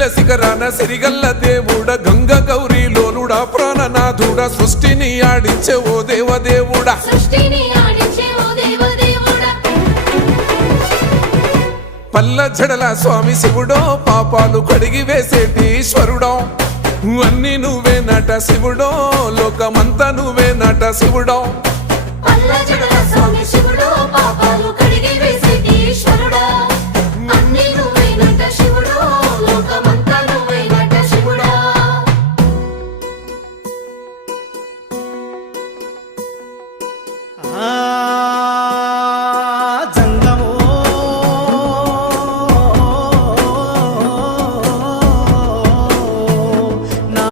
శ్రీశైల శిఖరాన సిరిగల్ల దేవుడ గంగ గౌరీ లోలుడా ప్రాణనాథుడ సృష్టిని ఆడించే ఓ దేవదేవుడా పల్ల జడల స్వామి శివుడో పాపాలు కడిగి వేసేటి ఈశ్వరుడో అన్ని నువ్వే నట శివుడో లోకమంతా నువ్వే నట శివుడో పల్ల జడల స్వామి శివుడో పాపాలు కడిగి వేసేటి ఈశ్వరుడో